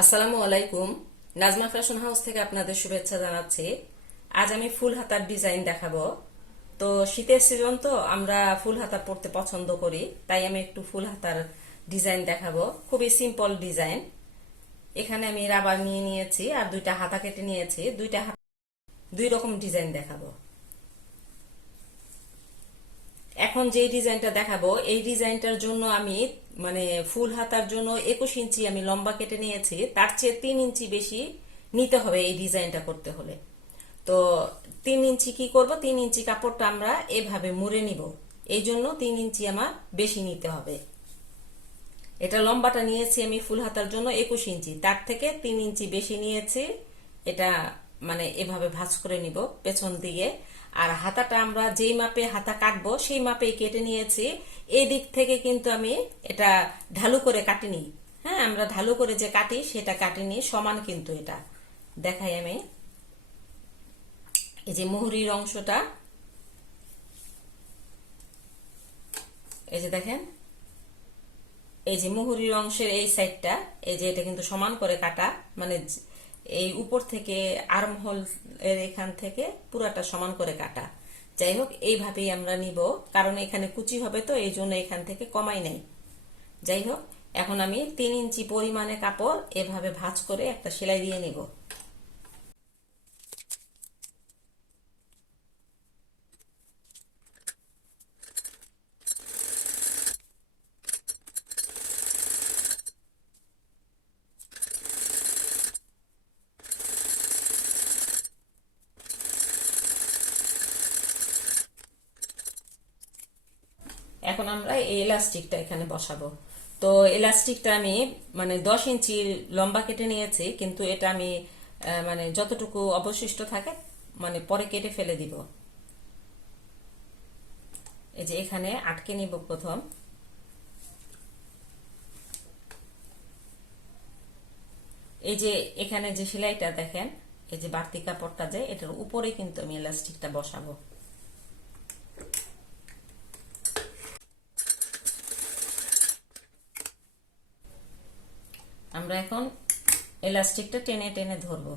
আসসালামু আলাইকুম। Nazma fashion house থেকে আপনাদের শুভেচ্ছা জানাচ্ছি। আজ আমি ফুল হাতার ডিজাইন দেখাবো। তো শীতের সিজন তো আমরা ফুল হাতা পরতে পছন্দ করি, তাই আমি একটু ফুল হাতার ডিজাইন দেখাবো। খুবই সিম্পল ডিজাইন। এখানে আমি রাবার নিয়ে নিয়েছি আর দুইটা হাতা কেটে নিয়েছি। দুই রকম ডিজাইন দেখাবো। এখন যে ডিজাইনটা দেখাবো এই ডিজাইনটার জন্য আমি মানে ফুল হাতার জন্য 21 ইঞ্চি আমি লম্বা কেটে নিয়েছি, তার চেয়ে 3 ইঞ্চি বেশি নিতে হবে এই ডিজাইনটা করতে হলে। তো 3 ইঞ্চি কি করব, 3 ইঞ্চি কাপড়টা আমরা এভাবে মুড়ে নিব, এই জন্য 3 ইঞ্চি আমার বেশি নিতে হবে। এটা লম্বাটা নিয়েছি আমি ফুল হাতার জন্য 21 ইঞ্চি, তার থেকে 3 ইঞ্চি বেশি নিয়েছি। এটা মানে এভাবে ভাঁজ করে নিব পেছন দিকে। আর হাতাটা আমরা যেই মাপে হাতা কাটবো সেই মাপেই কেটে নিয়েছি। এই দিক থেকে কিন্তু আমি এটা ঢালু করে কাটিনি। হ্যাঁ, আমরা ঢালু করে যে কাটি সেটা কাটিনি, সমান কিন্তু এটা দেখাই আমি। এই যে মুহুরির অংশটা, এই যে দেখেন, এই যে মুহুরির অংশের এই সাইডটা, এই যে এটা কিন্তু সমান করে কাটা, মানে এই উপর থেকে আর্ম হোল এর এখান থেকে পুরাটা সমান করে কাটা। যাই হোক, এইভাবেই আমরা নিব, কারণ এখানে কুচি হবে তো এই জন্য এখান থেকে কমাই নাই। যাই হোক, এখন আমি 3 ইঞ্চি পরিমাণে কাপড় এভাবে ভাঁজ করে একটা সেলাই দিয়ে নিব। এখন আমরা এই এলাস্টিকটা এখানে বসাবো। তো এলাস্টিকটা আমি মানে 10 ইঞ্চি লম্বা কেটে নিয়েছি, কিন্তু এটা আমি মানে যতটুকু অবশিষ্ট থাকে মানে পরে কেটে ফেলে দিব। এই যে এখানে আটকে নিব প্রথম। এই যে এখানে যে সেলাইটা দেখেন, এই যে বাড়তি কাপড়টা যে এটার উপরে কিন্তু আমি এলাস্টিকটা বসাবো। আমরা এখন এলাস্টিকটা টেনে টেনে ধরবো।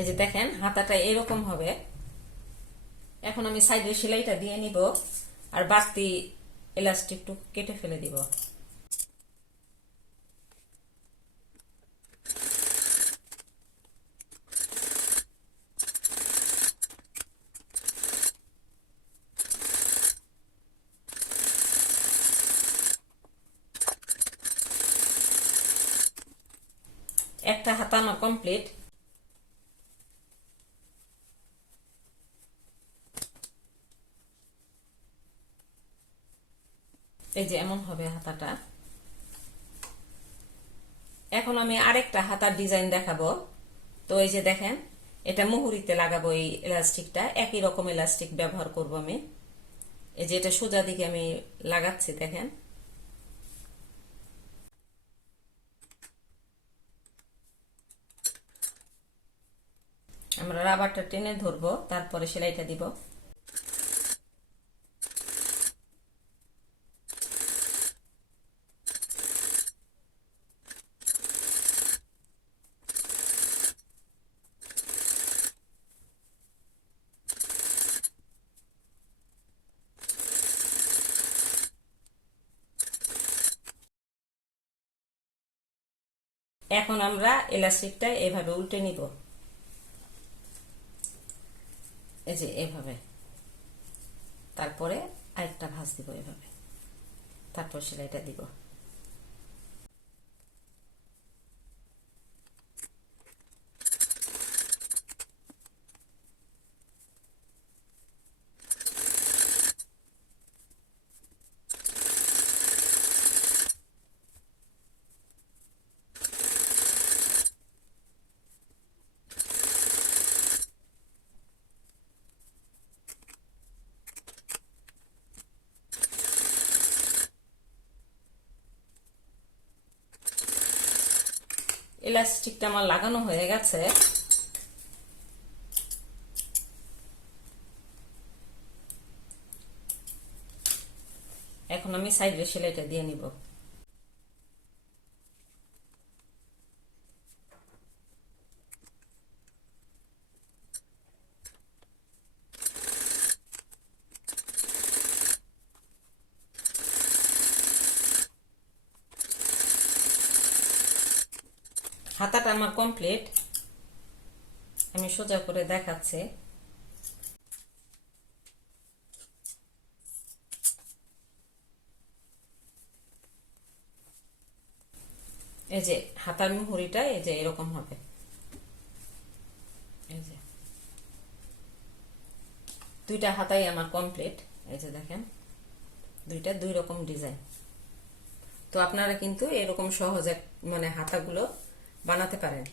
এই যে দেখেন হাতাটা এরকম হবে। এখন আমি সাইডের সেলাইটা দিয়ে নিব আর বাড়তি এলাস্টিকটুকু কেটে ফেলে দিব। একটা হাতা আমার কমপ্লিট। এই যে এমন হবে হাতাটা। এখন আমি আরেকটা হাতার ডিজাইন দেখাবো। তো এই যে দেখেন, এটা মুহুরিতে লাগাবো এই এলাস্টিকটা, একই রকম এলাস্টিক ব্যবহার করব আমি। এই যে এটা সোজা দিকে আমি লাগাচ্ছি দেখেন। আমরা রাবারটা টেনে ধরবো, তারপরে সেলাইটা দিব। এখন আমরা এলাস্টিকটা এভাবে উল্টে নিব। এই যে এভাবে, তারপরে আরেকটা ভাঁজ দিব এভাবে, তারপর সেলাইটা দিব। ইলাস্টিকটা আমার লাগানো হয়ে গেছে। এখন আমি সাইডে সেলাইটা দিয়ে নিব। হাতাটা আমার কমপ্লিট, আমি সোজা করে দেখাচ্ছি। এই যে হাতার মুহুরিটা এই যে এরকম হবে, এই যে দুইটা হাতাই আমার কমপ্লিট। এই যে দেখেন দুইটা দুই রকম ডিজাইন। তো আপনারা কিন্তু এরকম সহজে মানে হাতাগুলো বানাতে পারেন।